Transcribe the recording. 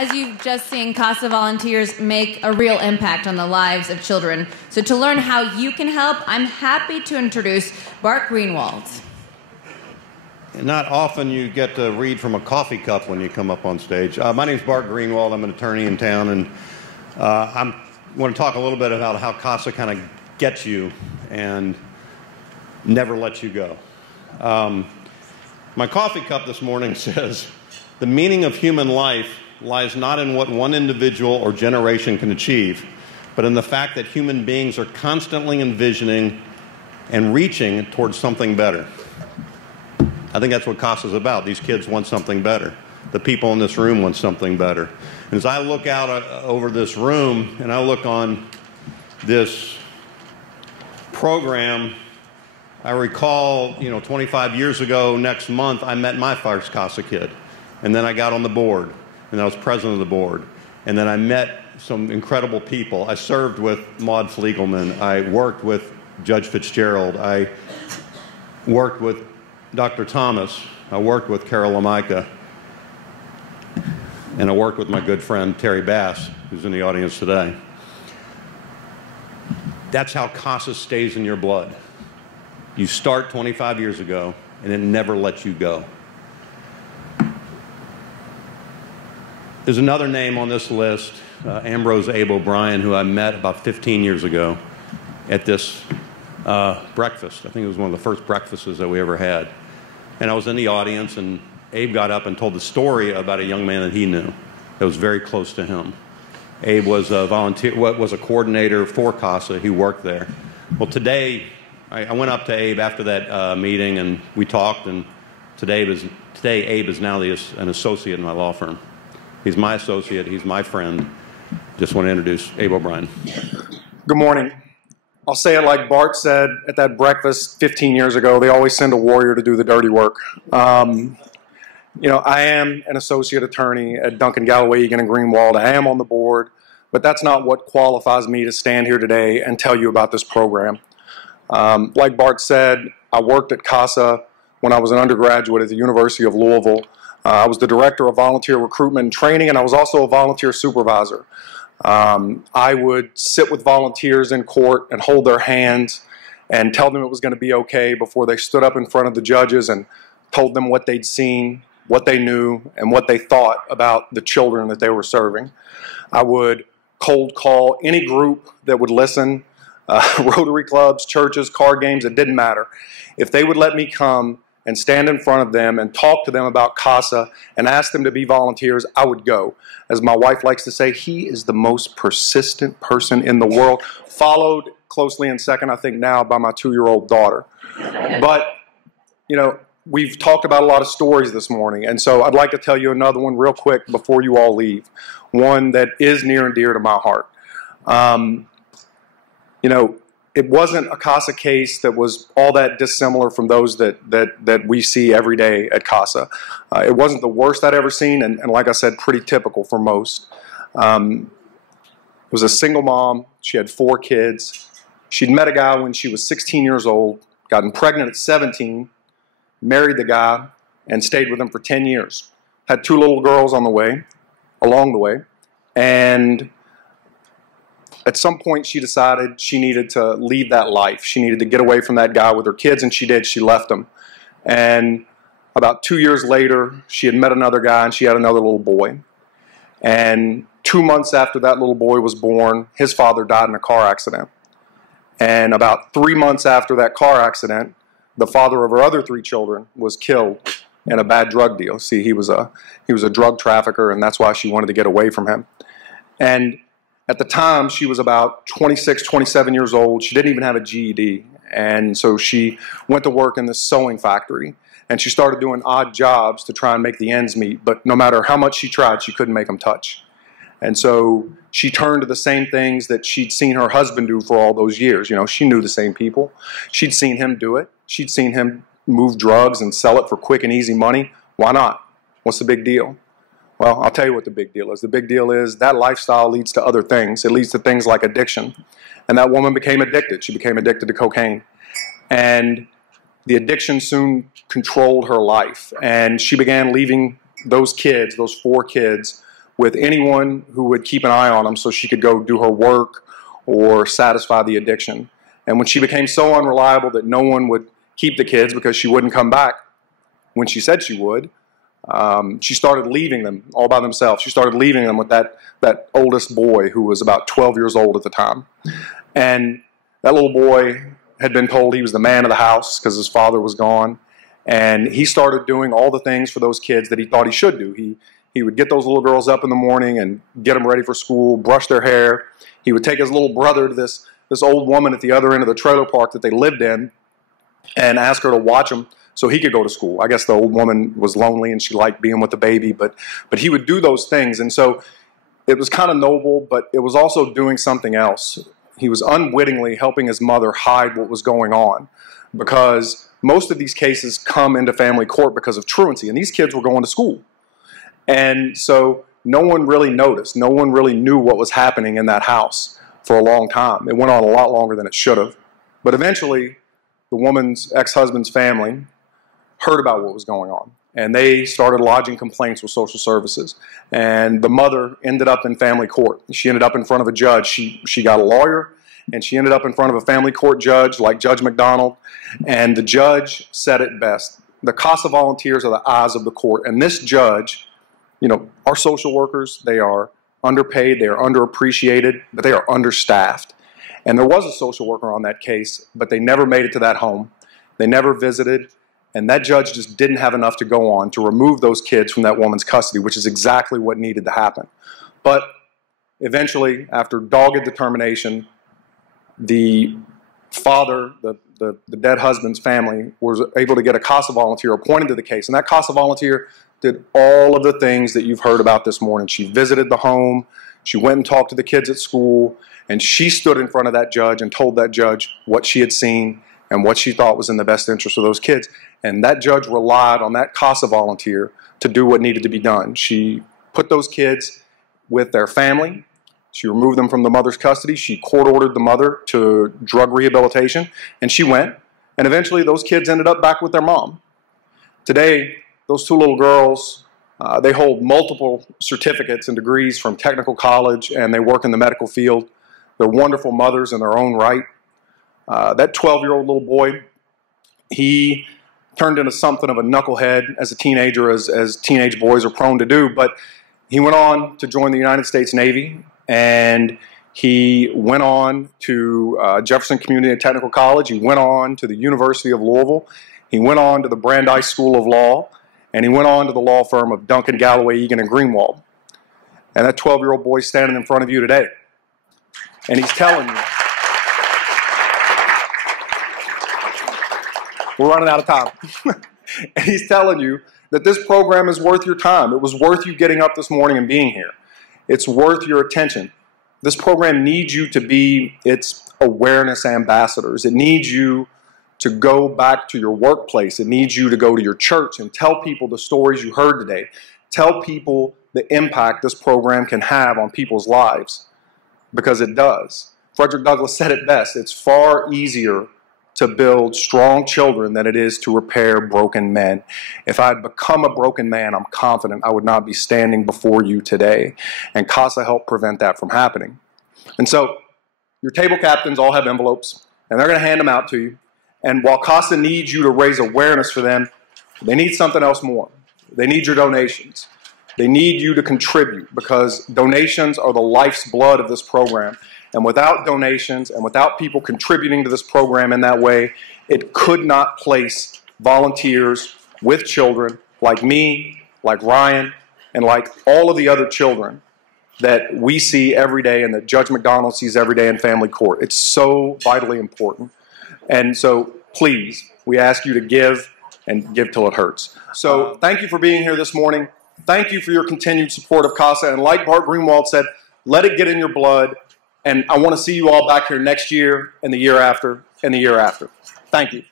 As you've just seen, CASA volunteers make a real impact on the lives of children. So to learn how you can help, I'm happy to introduce Bart Greenwald. Not often you get to read from a coffee cup when you come up on stage. My name is Bart Greenwald. I'm an attorney in town, and I want to talk a little bit about how CASA kind of gets you and never lets you go. My coffee cup this morning says, "The meaning of human life lies not in what one individual or generation can achieve, but in the fact that human beings are constantly envisioning and reaching towards something better." I think that's what CASA is about. These kids want something better. The people in this room want something better. And as I look out over this room and I look on this program, I recall, 25 years ago next month, I met my first CASA kid. And then I got on the board, and I was president of the board. And then I met some incredible people. I served with Maud Fliegelman. I worked with Judge Fitzgerald. I worked with Dr. Thomas. I worked with Carol Lamaika. And I worked with my good friend Terry Bass, who's in the audience today. That's how CASA stays in your blood. You start 25 years ago, and it never lets you go. There's another name on this list, Ambrose Abe O'Bryan, who I met about 15 years ago at this breakfast. I think it was one of the first breakfasts that we ever had. And I was in the audience, and Abe got up and told the story about a young man that he knew that was very close to him. Abe was a volunteer, was a coordinator for CASA. He worked there. Well, today, I went up to Abe after that meeting, and we talked, and today Abe is now an associate in my law firm. He's my associate. He's my friend. Just want to introduce Abe O'Bryan. Good morning. I'll say it like Bart said at that breakfast 15 years ago. They always send a warrior to do the dirty work. I am an associate attorney at Duncan, Galloway, Egan, and Greenwald. I am on the board, but that's not what qualifies me to stand here today and tell you about this program. Like Bart said, I worked at CASA when I was an undergraduate at the University of Louisville. I was the director of volunteer recruitment and training, and I was also a volunteer supervisor. I would sit with volunteers in court and hold their hands and tell them it was going to be okay before they stood up in front of the judges and told them what they'd seen, what they knew, and what they thought about the children that they were serving. I would cold call any group that would listen, Rotary clubs, churches, card games, it didn't matter. If they would let me come and stand in front of them and talk to them about CASA and ask them to be volunteers, I would go. As my wife likes to say, he is the most persistent person in the world, followed closely in second, I think now, by my 2-year-old daughter. But, we've talked about a lot of stories this morning, and so I'd like to tell you another one real quick before you all leave, one that is near and dear to my heart. It wasn't a CASA case that was all that dissimilar from those that we see every day at CASA. It wasn't the worst I'd ever seen, and like I said, pretty typical for most. It was a single mom. She had 4 kids. She'd met a guy when she was 16 years old, gotten pregnant at 17, married the guy, and stayed with him for 10 years. Had 2 little girls along the way, and at some point, she decided she needed to leave that life. She needed to get away from that guy with her kids, and she did. She left him. And about 2 years later, she had met another guy, and she had another little boy. And 2 months after that little boy was born, his father died in a car accident. And about 3 months after that car accident, the father of her other 3 children was killed in a bad drug deal. See, he was a drug trafficker, and that's why she wanted to get away from him. And at the time, she was about 26, 27 years old. She didn't even have a GED. And so she went to work in this sewing factory. And she started doing odd jobs to try and make the ends meet. But no matter how much she tried, she couldn't make them touch. And so she turned to the same things that she'd seen her husband do for all those years. She knew the same people. She'd seen him do it. She'd seen him move drugs and sell it for quick and easy money. Why not? What's the big deal? Well, I'll tell you what the big deal is. The big deal is that lifestyle leads to other things. It leads to things like addiction. And that woman became addicted. She became addicted to cocaine. And the addiction soon controlled her life. And she began leaving those kids, those 4 kids, with anyone who would keep an eye on them so she could go do her work or satisfy the addiction. And when she became so unreliable that no one would keep the kids because she wouldn't come back when she said she would, she started leaving them all by themselves. She started leaving them with that oldest boy who was about 12 years old at the time. And that little boy had been told he was the man of the house because his father was gone. And he started doing all the things for those kids that he thought he should do. He would get those little girls up in the morning and get them ready for school, brush their hair. He would take his little brother to this old woman at the other end of the trailer park that they lived in and ask her to watch him so he could go to school. I guess the old woman was lonely and she liked being with the baby, but he would do those things. And so it was kind of noble, but it was also doing something else. He was unwittingly helping his mother hide what was going on, because most of these cases come into family court because of truancy, and these kids were going to school. And so no one really noticed. No one really knew what was happening in that house for a long time. It went on a lot longer than it should have. But eventually, the woman's ex-husband's family heard about what was going on, and they started lodging complaints with social services. And the mother ended up in family court. She ended up in front of a judge. She got a lawyer, and she ended up in front of a family court judge like Judge McDonald. And the judge said it best: the CASA volunteers are the eyes of the court. And this judge, you know, our social workers, they are underpaid, they are underappreciated, but they are understaffed. And there was a social worker on that case, but they never made it to that home. They never visited. And that judge just didn't have enough to go on to remove those kids from that woman's custody, which is exactly what needed to happen. But eventually, after dogged determination, the father, the dead husband's family, was able to get a CASA volunteer appointed to the case. And that CASA volunteer did all of the things that you've heard about this morning. She visited the home, she went and talked to the kids at school, and she stood in front of that judge and told that judge what she had seen and what she thought was in the best interest of those kids. And that judge relied on that CASA volunteer to do what needed to be done. She put those kids with their family. She removed them from the mother's custody. She court-ordered the mother to drug rehabilitation, and she went. And eventually those kids ended up back with their mom. Today, those two little girls, they hold multiple certificates and degrees from technical college, and they work in the medical field. They're wonderful mothers in their own right. That 12-year-old little boy, he turned into something of a knucklehead as a teenager, as teenage boys are prone to do, but he went on to join the United States Navy, and he went on to Jefferson Community and Technical College. He went on to the University of Louisville. He went on to the Brandeis School of Law, and he went on to the law firm of Duncan, Galloway, Egan, and Greenwald. And that 12-year-old boy is standing in front of you today, and he's telling you, we're running out of time. And he's telling you that this program is worth your time. It was worth you getting up this morning and being here. It's worth your attention. This program needs you to be its awareness ambassadors. It needs you to go back to your workplace. It needs you to go to your church and tell people the stories you heard today. Tell people the impact this program can have on people's lives, because it does. Frederick Douglass said it best: it's far easier to build strong children than it is to repair broken men. If I had become a broken man, I'm confident I would not be standing before you today. And CASA helped prevent that from happening. And so your table captains all have envelopes, and they're going to hand them out to you. And while CASA needs you to raise awareness for them, they need something else more. They need your donations. They need you to contribute, because donations are the life's blood of this program. And without donations and without people contributing to this program in that way, it could not place volunteers with children like me, like Ryan, and like all of the other children that we see every day and that Judge McDonald sees every day in family court. It's so vitally important. And so please, we ask you to give, and give till it hurts. So thank you for being here this morning. Thank you for your continued support of CASA. And like Bart Greenwald said, let it get in your blood. And I want to see you all back here next year, and the year after, and the year after. Thank you.